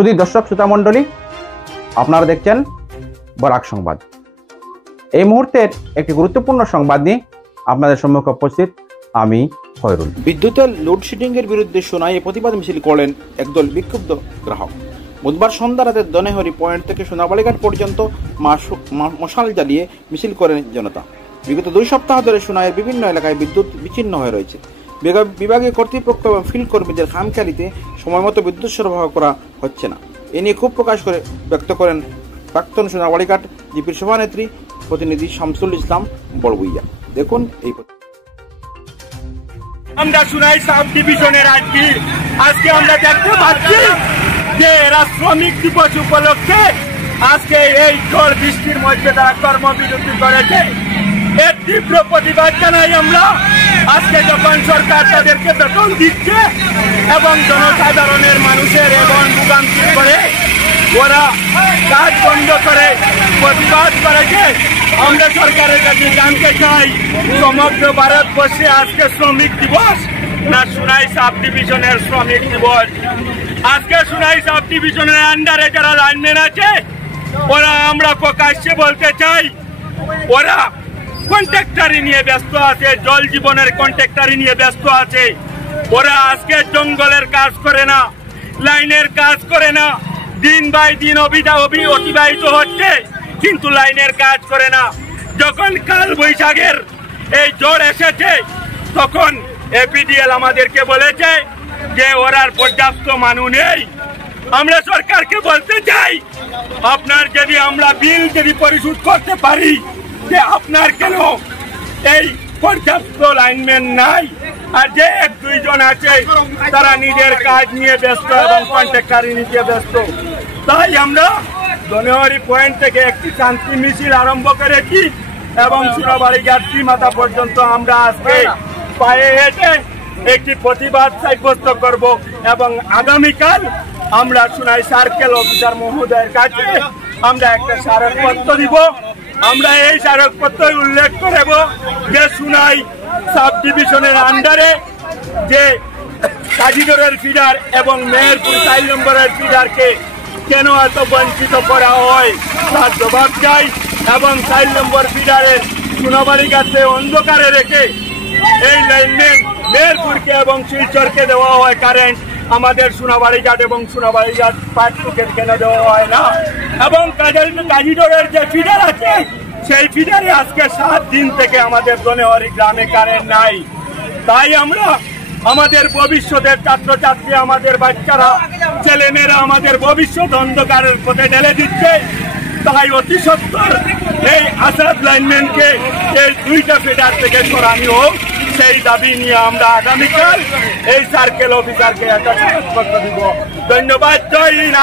সুধী দর্শক শ্রোতা মণ্ডলী, আপনারা দেখছেন বরাক সংবাদ। এই মুহূর্তের একটি গুরুত্বপূর্ণ সংবাদ নিয়ে আপনাদের সম্মুখে উপস্থিত আমি খয়রুল। বিদ্যুতের লোডশেডিং এর বিরুদ্ধে সোনাইয়ে প্রতিবাদ মিছিল করলেন একদল বিক্ষুব্ধ গ্রাহক। বুধবার সন্ধ্যা রাতে দনেহরি পয়েন্ট থেকে সোনাবাড়িঘাট পর্যন্ত মশাল জ্বালিয়ে মিছিল করেন জনতা। বিগত 2 সপ্তাহ ধরে সোনাইয়ের বিভিন্ন এলাকায় বিদ্যুৎ বিচ্ছিন্ন হয়ে রয়েছে। বিভাগীয় কর্তৃপক্ষ এবং ফিল্ড কর্মীদের খামখেয়ালিতে সময়মতো বিদ্যুৎ সরবরাহ করা হচ্ছে না। এ নিয়ে ক্ষোভ ব্যক্ত করেন প্রাক্তন সোনাবাড়িঘাট জিপির সভানেত্রী প্রতিনিধি শামসুল ইসলাম বড়বুইয়া। দেখুন এই আমরা সোনাই সাব ডিভিশনের আজকে আমরা দেখতে পাচ্ছি যে এরা শ্রমিক দিবস উপলক্ষে আজকে এই ঝড় বৃষ্টির মধ্যে তারা কর্মবিরতি করেছে। এর তীব্র প্রতিবাদ জানাই আমরা। আজকে যখন সরকার তাদেরকে বেতন দিচ্ছে এবং জনসাধারণের মানুষের এবং ভোগান্তি করে ওরা কাজ বন্ধ করে প্রতিবাদ করেছে, আমরা সরকারের কাছে জানতে চাই সমগ্র ভারতবর্ষে আজকে শ্রমিক দিবস না সোনাই সাব ডিভিশনের শ্রমিক দিবস? আজকে সোনাই সাব ডিভিশনের আন্ডারে যারা লাইনম্যান আছে ওরা আমরা প্রকাশ্যে বলতে চাই ওরা কন্ট্রাক্টরি নিয়ে ব্যস্ত আছে, জল জীবনের কন্ট্রাক্টরি নিয়ে ব্যস্ত আছে। ওরা আজকে জঙ্গলের কাজ করে না, লাইনের কাজ করে না, দিন বাই দিন অতিবাহিত হচ্ছে কিন্তু লাইনের কাজ করে না। যখন কাল বৈশাখের এই ঝড় এসেছে তখন এপিডিএল আমাদেরকে বলেছে যে ওরার পর্যাপ্ত মানুষ নেই। আমরা সরকারকে বলতে চাই আপনার যদি আমরা বিল যদি পরিশোধ করতে পারি যে আপনার কেন এই পর্যাপ্ত লাইনম্যান নাই? আর যে 1-2 জন আছে তারা নিজের কাজ নিয়ে ব্যস্ত এবং কন্ট্রাক্টরি নিয়ে ব্যস্ত। তাই আমরা দনেহরি পয়েন্ট থেকে একটি শান্তি মিছিল আরম্ভ করেছি এবং সোনাবাড়িঘাট মাথা পর্যন্ত আমরা আজকে পায়ে হেঁটে একটি প্রতিবাদ সাব্যস্ত করব এবং আগামীকাল আমরা সোনাই সার্কেল অফিসার মহোদয়ের কাছে আমরা একটা স্মারকপত্র দিব। আমরা এই স্মারকপত্রে উল্লেখ করব যে সোনাই সাব ডিভিশনের আন্ডারে যে কাজীদরের ফিডার এবং মেহেরপুর 4 নম্বরের ফিডারকে কেন এত বঞ্চিত করা হয় তার জবাব চাই এবং 4 নম্বর ফিডারের সোনাবাড়িঘাটে অন্ধকারে রেখে এই লাইনম্যান মেহেরপুরকে এবং শিলচরকে দেওয়া হয় কারেন্ট, আমাদের সোনাবাড়িঘাট এবং সোনাবাড়িঘাট পাটকুকে কেন দেওয়া হয় না? এবং কাজীডোরের যে ফিডার আছে সেই ফিডারে আজকে 7 দিন থেকে আমাদের দনেহরি গ্রামে কারেন্ট নাই। তাই আমরা আমাদের ভবিষ্যতের ছাত্রছাত্রী, আমাদের বাচ্চারা, ছেলেমেয়েরা আমাদের ভবিষ্যৎ অন্ধকারের পথে ঢেলে দিচ্ছে। তাই অতি সত্বর এই আসাদ লাইনম্যানকে এই 2টা ফিডার থেকে সরানো হোক, সেই দাবি নিয়ে আমরা আগামীকাল এই সার্কেল অফিসারকে একটা স্মারকপত্র দিব। ধন্যবাদ। জয় হিন্দ।